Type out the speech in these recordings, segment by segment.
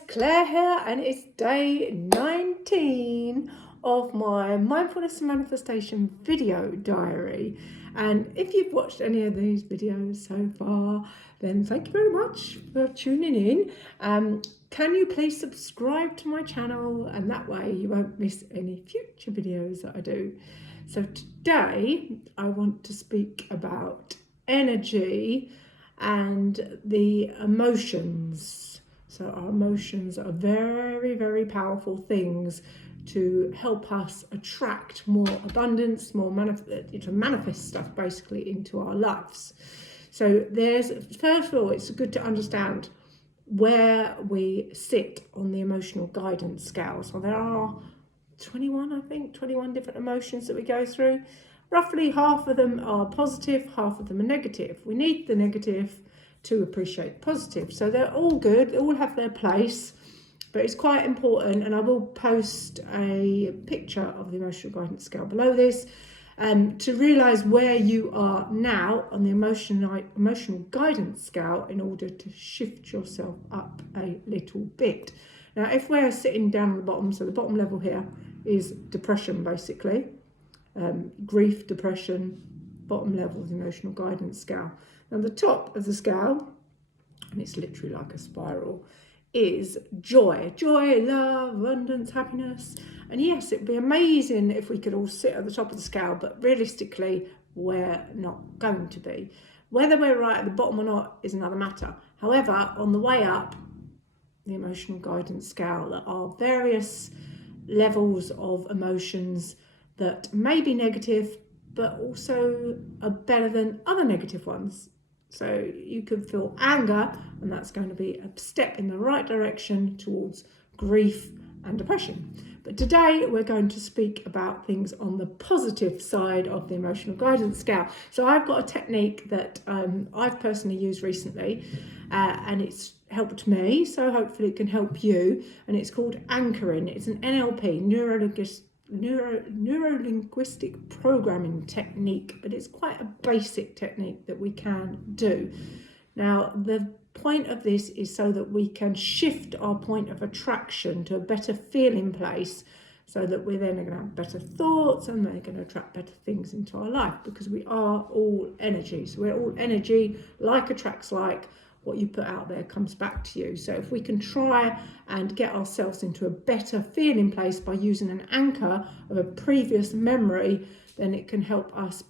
it's Claire here, and it's day 19 of my Mindfulness and Manifestation video diary. And if you've watched any of these videos so far, then thank you very much for tuning in. Can you please subscribe to my channel, and that way you won't miss any future videos that I do. So today I want to speak about energy and the emotions. So our emotions are very, very powerful things to help us attract more abundance, to manifest stuff basically into our lives. So first of all, it's good to understand where we sit on the emotional guidance scale. So there are 21 different emotions that we go through. Roughly half of them are positive, half of them are negative. We need the negative to appreciate the positive. So they're all good, they all have their place, but it's quite important, and I will post a picture of the emotional guidance scale below this, to realise where you are now on the emotional guidance scale in order to shift yourself up a little bit. Now, if we're sitting down at the bottom, so the bottom level here is depression basically, grief, depression, bottom level of the emotional guidance scale. Now the top of the scale, and it's literally like a spiral, is joy, love, abundance, happiness. And yes, it'd be amazing if we could all sit at the top of the scale, but realistically we're not going to be. Whether we're right at the bottom or not is another matter. However, on the way up the emotional guidance scale, there are various levels of emotions that may be negative, but also are better than other negative ones. So you could feel anger, and that's going to be a step in the right direction towards grief and depression. But today we're going to speak about things on the positive side of the emotional guidance scale. So I've got a technique that I've personally used recently, and it's helped me, so hopefully it can help you, and it's called anchoring. It's an NLP, neuro-linguistic programming technique, but it's quite a basic technique that we can do. Now, the point of this is so that we can shift our point of attraction to a better feeling place, so that we're then going to have better thoughts and they're going to attract better things into our life, because we are all energy. So we're all energy, like attracts like. What you put out there comes back to you. So if we can try and get ourselves into a better feeling place by using an anchor of a previous memory, then it can help us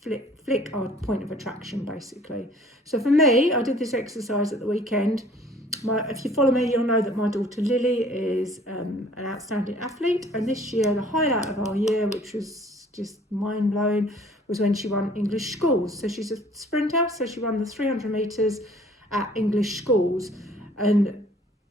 flick our point of attraction basically. So for me, I did this exercise at the weekend. If you follow me, you'll know that my daughter Lily is an outstanding athlete, and this year the highlight of our year, which was just mind-blowing, was when she won English schools. So she's a sprinter, so she won the 300 metres at English schools. And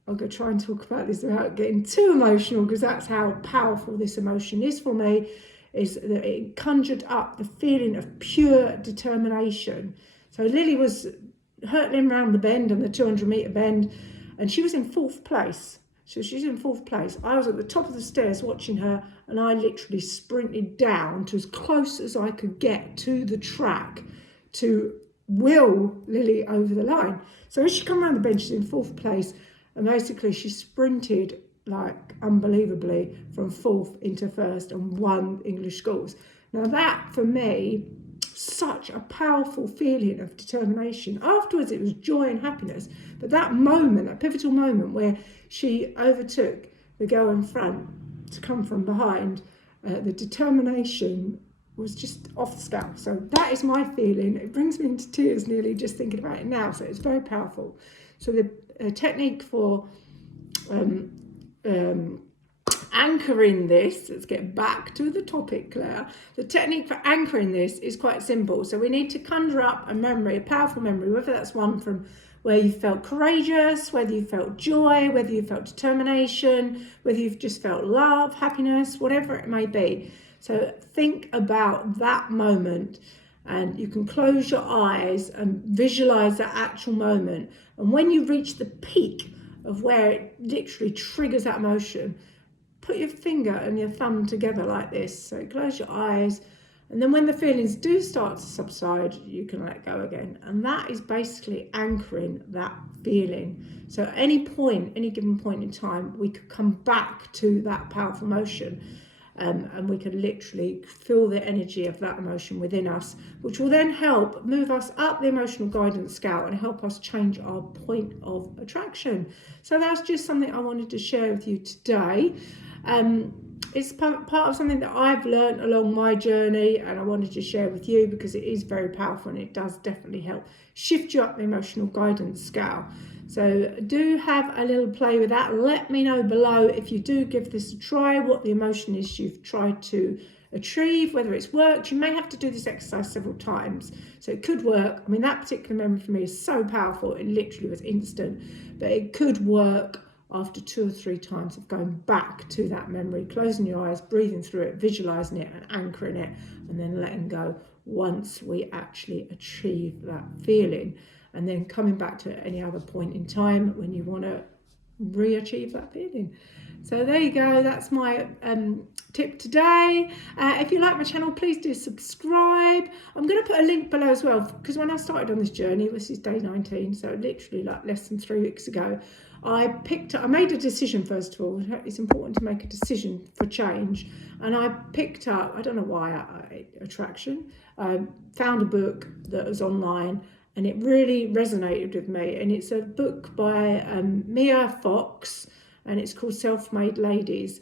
I'm going to try and talk about this without getting too emotional, because that's how powerful this emotion is for me, is that it conjured up the feeling of pure determination. So Lily was hurtling around the bend, and the 200 metre bend, and she was in fourth place. So she's in fourth place. I was at the top of the stairs watching her, and I literally sprinted down to as close as I could get to the track to will Lily over the line. So as she come around the bench, she's in fourth place, and basically she sprinted like unbelievably from fourth into first and won English schools. Now that, for me, such a powerful feeling of determination. Afterwards it was joy and happiness, but that moment, that pivotal moment where she overtook the girl in front to come from behind, the determination was just off the scale. So that is my feeling. It brings me into tears nearly just thinking about it now, so it's very powerful. So the technique for anchoring this, let's get back to the topic, Claire. The technique for anchoring this is quite simple. So we need to conjure up a memory, a powerful memory, whether that's one from where you felt courageous, whether you felt joy, whether you felt determination, whether you've just felt love, happiness, whatever it may be. So think about that moment, and you can close your eyes and visualize that actual moment. And when you reach the peak of where it literally triggers that emotion, put your finger and your thumb together like this. So close your eyes, and then when the feelings do start to subside, you can let go again. And that is basically anchoring that feeling. So at any given point in time, we could come back to that powerful emotion. And we can literally feel the energy of that emotion within us, which will then help move us up the emotional guidance scale and help us change our point of attraction. So that's just something I wanted to share with you today. It's part of something that I've learned along my journey, and I wanted to share with you because it is very powerful and it does definitely help shift you up the emotional guidance scale. So do have a little play with that. Let me know below if you do give this a try, what the emotion is you've tried to achieve, whether it's worked. You may have to do this exercise several times, so it could work. I mean, that particular memory for me is so powerful, it literally was instant, but it could work after 2 or 3 times of going back to that memory, closing your eyes, breathing through it, visualizing it and anchoring it, and then letting go once we actually achieve that feeling, and then coming back to any other point in time when you want to re-achieve that feeling. So there you go, that's my tip today. If you like my channel, please do subscribe. I'm going to put a link below as well, because when I started on this journey, this is day 19, so literally like less than 3 weeks ago, I made a decision. First of all, it's important to make a decision for change, and I picked up, I don't know why, attraction. Found a book that was online, and it really resonated with me, and it's a book by Mia Fox, and it's called Self-Made Ladies.